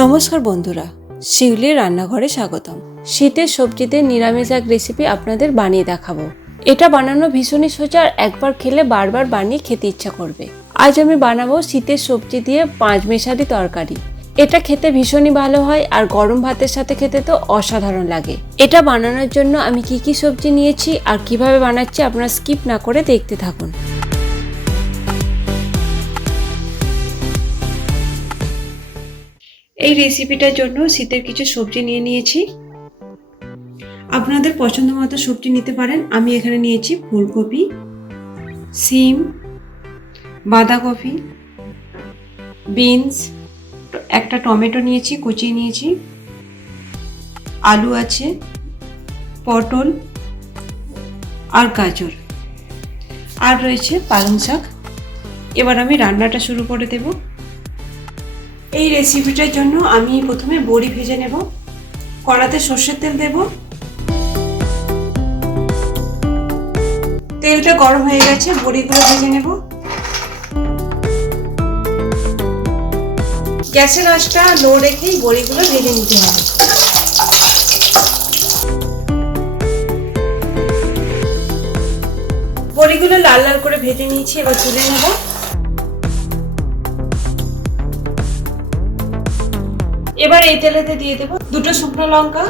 নমস্কার বন্ধুরা, শিউলির রান্নাঘরে স্বাগতম। শীতের সবজিতে নিরামিষ এক রেসিপি আপনাদের বানিয়ে দেখাবো। এটা বানানো ভীষণই সোজা আর একবার খেলে বারবার বানিয়ে খেতে ইচ্ছা করবে। আজ আমি বানাবো শীতের সবজি দিয়ে পাঁচ মেশালি তরকারি। এটা খেতে ভীষণই ভালো হয় আর গরম ভাতের সাথে খেতে তো অসাধারণ লাগে। এটা বানানোর জন্য আমি কি কি সবজি নিয়েছি আর কীভাবে বানাচ্ছি আপনারা স্কিপ না করে দেখতে থাকুন। এই রেসিপিটার জন্য শীতের কিছু সবজি নিয়ে নিয়েছি। আপনাদের পছন্দ মতো সবজি নিতে পারেন। আমি এখানে নিয়েছি ফুলকপি, সিম, বাঁধাকপি, বিনস, একটা টমেটো নিয়েছি কুচিয়ে নিয়েছি, আলু আছে, পটল আর গাজর। আর রয়েছে পালং শাক। এবার আমি রান্নাটা শুরু করে দেবো। এই রেসিপিটার জন্য আমি প্রথমে বড়ি ভেজে নেব, কড়াতে সর্ষের তেল দেব। তেলটা গরম হয়ে গেছে, বড়িগুলো ভেজে নেব। গ্যাসের আঁচটা লো রেখেই বড়িগুলো ভেজে নিতে হবে। বড়িগুলো লাল লাল করে ভেজে নিয়েছি, এবার তুলে নেব। এবার এই তেলেতে দিয়ে দেবো দুটো শুকনো লঙ্কা,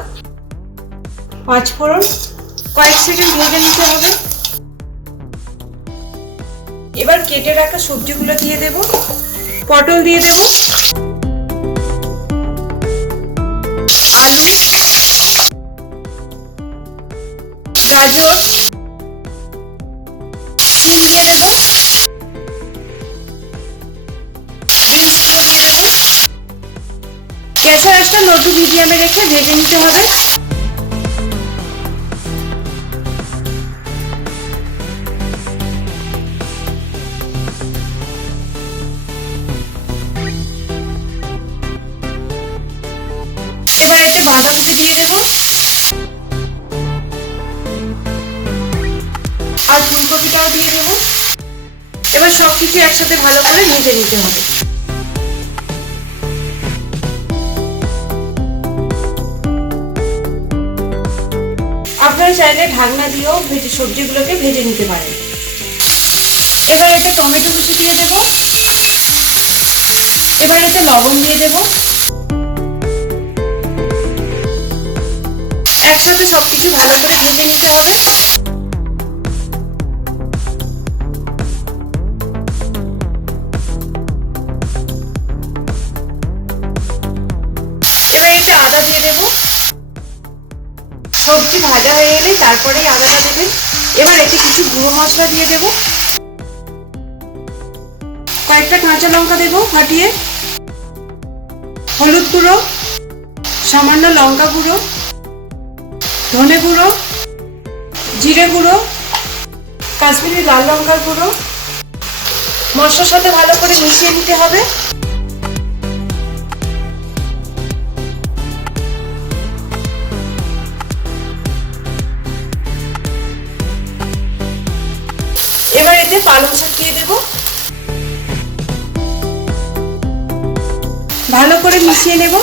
পাঁচ ফোড়ন, কয়েক সেকেন্ড ভেজে নিতে হবে। এবার কেটে রাখা সবজিগুলো দিয়ে দেব, পটল দিয়ে দেব, আলু, গাজর লডু মিডিয়ামে রেখে ভেজে নিতে হবে। বাঁধাকপি দিয়ে দেব। আর ফুলকপিটাও দিয়ে দেব। এবার সব কিছু একসাথে ভালো করে ভেজে নিতে হবে। চাইলে ঢাকনা দিয়েও ভেজে সবজিগুলোকে ভেজে নিতে পারেন। এবার এতে টমেটো কুচি দিয়ে দেবো। এবার এতে লবণ দিয়ে দেবো। একসাথে সবকিছু ভালো করে ভেজে নিতে হবে। ভাজা হয়ে গেলে তারপরেই আদাটা দেবেন। এবার এতে কিছু গুঁড়ো মশলা দিয়ে দেব। কয়েকটা কাঁচা লঙ্কা দেবো ফাটিয়ে। হলুদ গুঁড়ো, সামান্য লঙ্কা গুঁড়ো, ধনে গুঁড়ো, জিরে গুঁড়ো, কাশ্মীরি লাল লঙ্কার গুঁড়ো। মশলার সাথে ভালো করে মিশিয়ে নিতে হবে। শাক দিয়ে দেব। ভালো করে মিশিয়ে নেব।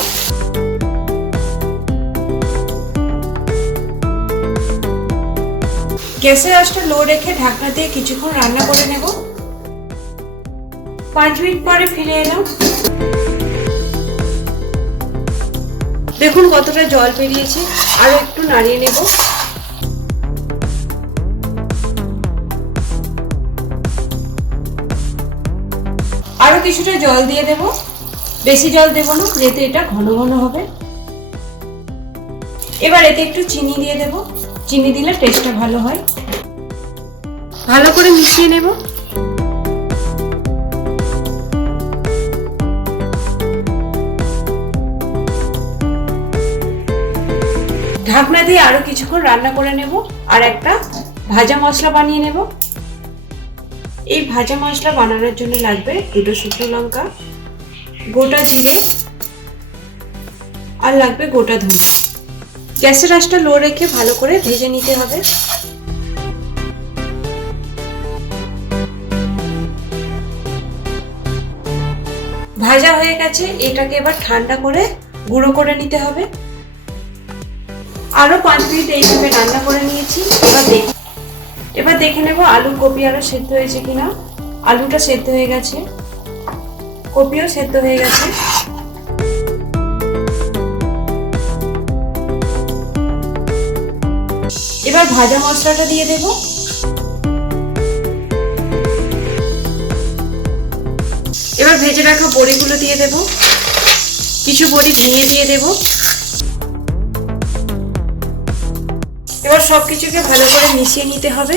গ্যাসের আঁচটা লো রেখে ঢাকনা দিয়ে কিছুক্ষণ রান্না করে নেব। পাঁচ মিনিট পরে ফিরে এলাম। দেখুন কতটা জল বেরিয়েছে। আরও একটু নাড়িয়ে নেব। আরও কিছুটা জল দিয়ে দেব। বেশি জল দেব না যেহেতু এটা ঘন ঘন হবে। এবার এতে একটু চিনি দিয়ে দেব। চিনি দিলে টেস্টটা ভালো হয়। ভালো করে মিশিয়ে নেব। ঢাকনা দিয়ে আরও কিছুক্ষণ রান্না করে নেব। আর একটা ভাজা মশলা বানিয়ে নেব। এই ভাজা মশলা বানানোর জন্য লাগবে দুটো শুকনো লঙ্কা, গোটা জিরে, আর লাগবে গোটা ধনে। গ্যাসের আঁচটা লো রেখে ভালো করে ভেজে নিতে হবে। ভাজা হয়ে গেছে, এটাকে এবার ঠান্ডা করে গুঁড়ো করে নিতে হবে। আরও পাঁচ মিনিট এইভাবে রান্না করে নিয়েছি, এবার দেখি এবার দেখে নেব আলু কপি আরও সেদ্ধ হয়েছে কিনা। আলুটা সেদ্ধ হয়ে গেছে। কপিও সেদ্ধ হয়ে গেছে। এবার ভাজা মশলাটা দিয়ে দেব। এবার ভেজে রাখা বড়িগুলো দিয়ে দেব। কিছু বড়ি ভেঙে দিয়ে দেব। এবার সবকিছুকে ভালো করে মিশিয়ে নিতে হবে।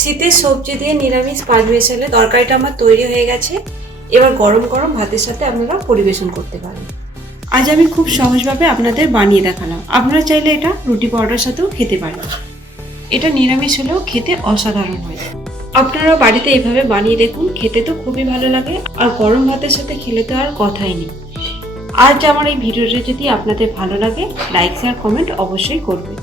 শীতের সবজি দিয়ে নিরামিষ পাঁচ মেশালে তরকারিটা আমার তৈরি হয়ে গেছে। এবার গরম গরম ভাতের সাথে আপনারা পরিবেশন করতে পারেন। আজ আমি খুব সহজভাবে আপনাদের বানিয়ে দেখালাম। আপনারা চাইলে এটা রুটি পাউডার সাথেও খেতে পারেন। এটা নিরামিষ হলেও খেতে অসাধারণ হয়। আপনারা বাড়িতে এভাবে বানিয়ে দেখুন, খেতে তো খুবই ভালো লাগে, আর গরম ভাতের সাথে খেলে তো আর কথাই নেই। আজ আমার এই ভিডিওটা যদি আপনাদের ভালো লাগে লাইক আর কমেন্ট অবশ্যই করবেন।